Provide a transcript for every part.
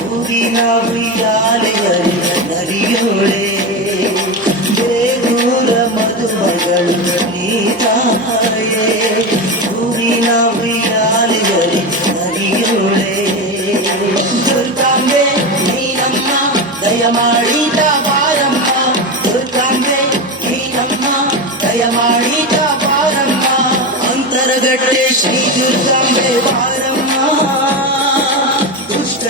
ಹೂವಿನ ಉಯ್ಯಾಲೆಯಲ್ಲಿ ನರಿಯೋಳೆ ಬೇಗೂರ ಮದುಮಗಳು ನೀತಾಯೇ ಹೂವಿನ ಉಯ್ಯಾಲೆಯಲ್ಲಿ ನರಿಯೋಳೆ ದುರ್ಗಾಂಬೆ ನೀನಮ್ಮ ದಯಮಾಡಿದ ಬಾರಮ್ಮ ದುರ್ಗಾಂಬೆ ನೀನಮ್ಮ ದಯಮಾಡಿದ ಬಾರಮ್ಮ ಅಂತರಗಟ್ಟೆ ಶ್ರೀ ದುರ್ಗಾಂಬೆ ಬಾರಮ್ಮ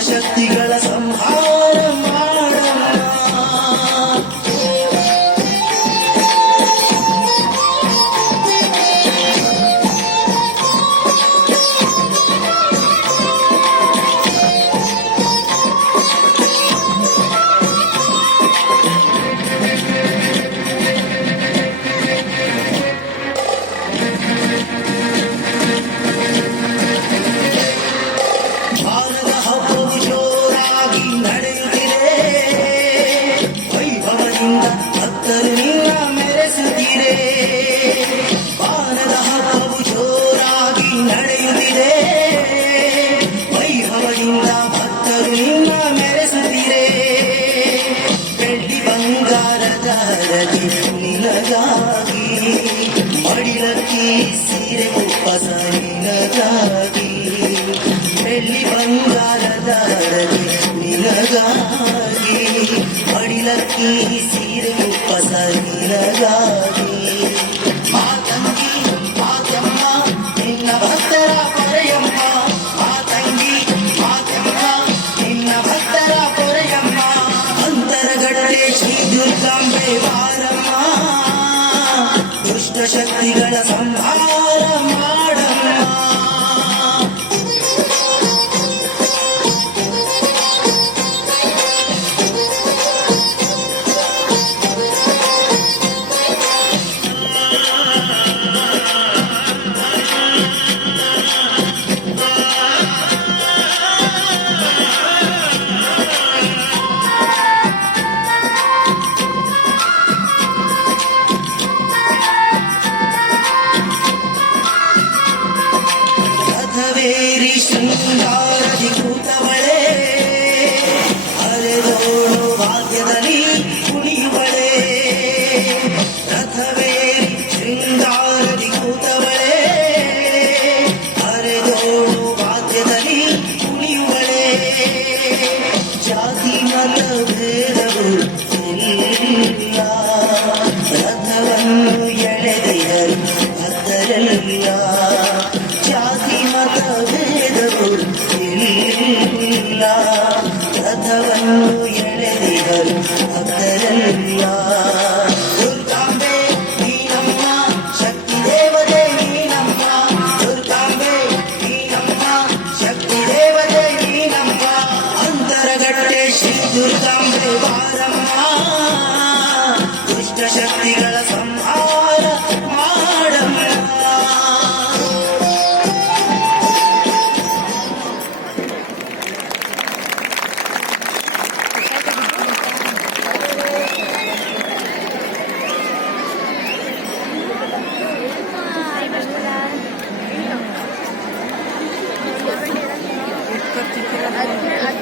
ಶಕ್ತಿಗಳ ಸಂಹಾರ ಮಾಡಮ್ಮ ಭಕ್ತರು ನಿನ್ನ ಮೆರೆಸುತ್ತೀರೆ ಬಾನದ ಹಬ್ಬವು ಜೋರಾಗಿ ನಡೆಯುತ್ತಿದೆ ವೈಭವದಿಂದ ಭಕ್ತರು ನಿನ್ನ ಮೆರೆಸುತ್ತೀರೆ ಬೆಳ್ಳಿ ಬಂಗಾರದ ಹರಗಿ ನಿನಗಾಗಿ ಮಡಿಲಕ್ಕಿ ಸೀರೆ ಉಪಸ ನಿನಗಾಗಿ ಬೆಳ್ಳಿ ಬಂಗಾರದ ಹರಗಿ ನಿನಗಾಗಿ ಮಡಿಲಕ್ಕಿ ಸೀರೆ ಉಪಸ ನಿನಗಾಗಿ ಮಾತಂಗಿ ಮಾತಮ್ಮ ನಿನ್ನ ಭಕ್ತರ ಪೊರೆಯಮ್ಮ ಮಾತಂಗಿ ಮಾತಮ್ಮ ನಿನ್ನ ಭಕ್ತರ ಪೊರೆಯಮ್ಮ ಅಂತರಗಟ್ಟೆ ಶ್ರೀ ದುರ್ಗಾಂಬೆ ಬಾರಮ್ಮ ದುಷ್ಟ ಶಕ್ತಿಗಳ ಸಂಹಾರ ಮಾಡಮ್ಮ ರಥವೇರಿ ಶೃಂಗಾರದಿ ಕೂತವಳೆ ಅರೆದೋಳು ವಾದ್ಯದಲ್ಲಿ ಕುಣಿಯುವಳೆ ರಥವೇರಿ ಶೃಂಗಾರದಿ ಕೂತವಳೆ ಅರೆದೋಳು ವಾದ್ಯದಲ್ಲಿ ಕುಣಿಯುವಳೆ ಜಾತಿ ಮತ ಭೇದವು ಇಲ್ಲ ರಥವನ್ನು ಎಳೆದೆಯರು ಭಕ್ತರೆಲ್ಲ ಜಾತಿ ಮತ ಭೇದಗಳು ಇಲ್ಲ ರಥವನ್ನು ಎಳೆದಿದರು ಭಕ್ತರೆಲ್ಲ ದುರ್ಗಾಂಬೆ ನೀನಮ್ಮ ಶಕ್ತಿ ದೇವತೆ ನೀನಮ್ಮ ದುರ್ಗಾಂಬೆ ನೀನಮ್ಮ ಶಕ್ತಿ ದೇವತೆ ನೀನಮ್ಮ ಅಂತರಗಟ್ಟೆ ಶ್ರೀ ದುರ್ಗಾಂಬೆ ಬಾರಮ್ಮ ದುಷ್ಟ ಶಕ್ತಿಗಳ ಸಂಹಾರ ಮಾಡಮ್ಮ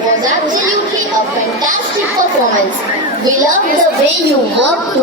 Was absolutely a fantastic performance. We love the way you worked